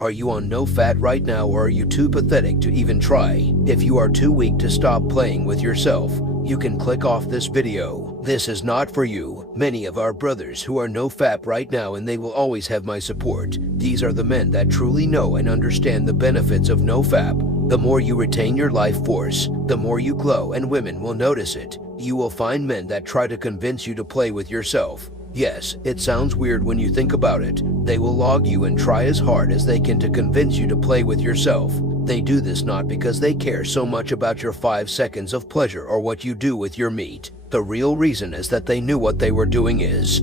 Are you on NoFap right now, or are you too pathetic to even try? If you are too weak to stop playing with yourself, you can click off this video. This is not for you. Many of our brothers who are NoFap right now, and they will always have my support. These are the men that truly know and understand the benefits of NoFap. The more you retain your life force, the more you glow, and women will notice it. You will find men that try to convince you to play with yourself. Yes, it sounds weird when you think about it. They will log you and try as hard as they can to convince you to play with yourself. They do this not because they care so much about your 5 seconds of pleasure or what you do with your meat. The real reason is that they knew what they were doing is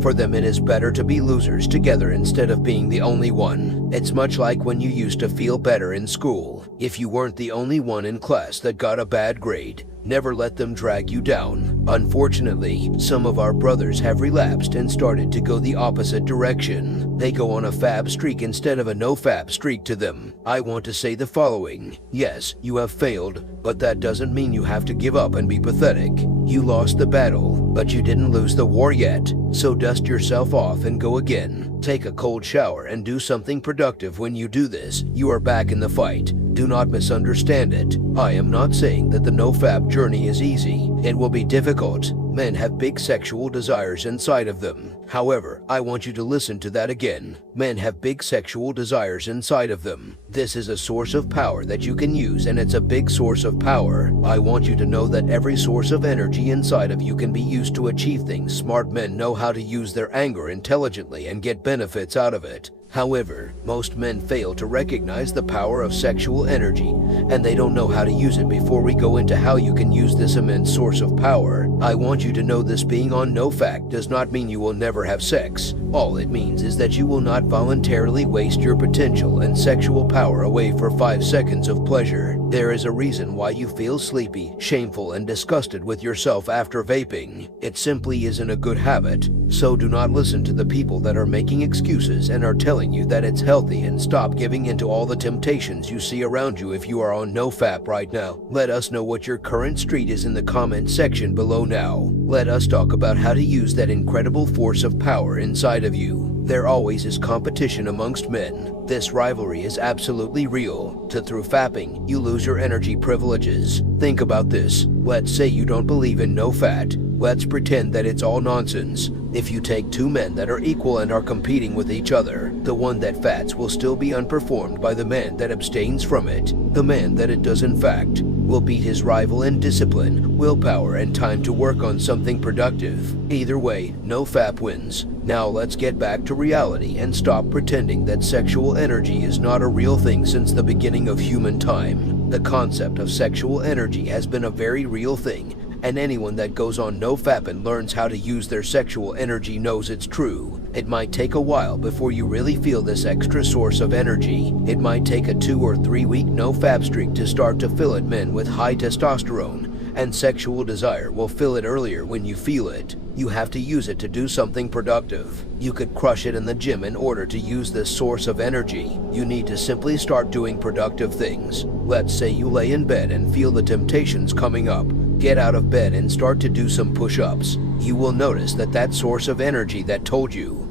for them it is better to be losers together instead of being the only one. It's much like when you used to feel better in school. If you weren't the only one in class that got a bad grade, never let them drag you down. Unfortunately, some of our brothers have relapsed and started to go the opposite direction. They go on a fab streak instead of a no-fab streak to them. I want to say the following. Yes, you have failed, but that doesn't mean you have to give up and be pathetic. You lost the battle, but you didn't lose the war yet. So dust yourself off and go again. Take a cold shower and do something productive. When you do this, you are back in the fight. Do not misunderstand it. I am not saying that the NoFap journey is easy. It will be difficult. Men have big sexual desires inside of them. However, I want you to listen to that again. Men have big sexual desires inside of them. This is a source of power that you can use, and it's a big source of power. I want you to know that every source of energy inside of you can be used to achieve things. Smart men know how to use their anger intelligently and get benefits out of it. However, most men fail to recognize the power of sexual energy, and they don't know how to use it. Before we go into how you can use this immense source of power, I want you to know this: being on NoFap does not mean you will never have sex. All it means is that you will not voluntarily waste your potential and sexual power away for 5 seconds of pleasure. There is a reason why you feel sleepy, shameful, and disgusted with yourself after vaping. It simply isn't a good habit. So do not listen to the people that are making excuses and are telling you that it's healthy, and stop giving into all the temptations you see around you. If you are on NoFap right now, let us know what your current street is in the comment section below now. Let us talk about how to use that incredible force of power inside of you. There always is competition amongst men. This rivalry is absolutely real. Through fapping, you lose your energy privileges. Think about this. Let's say you don't believe in NoFap. Let's pretend that it's all nonsense. If you take 2 men that are equal and are competing with each other, the one that fats will still be unperformed by the man that abstains from it. The man that it does in fact will beat his rival in discipline, willpower, and time to work on something productive. Either way, NoFap wins. Now let's get back to reality and stop pretending that sexual energy is not a real thing. Since the beginning of human time, the concept of sexual energy has been a very real thing. And anyone that goes on NoFap and learns how to use their sexual energy knows it's true. It might take a while before you really feel this extra source of energy. It might take a 2 or 3 week NoFap streak to start to feel it. Men with high testosterone and sexual desire will feel it earlier when you feel it. You have to use it to do something productive. You could crush it in the gym. In order to use this source of energy, you need to simply start doing productive things. Let's say you lay in bed and feel the temptations coming up. Get out of bed and start to do some push-ups. You will notice that that source of energy that told you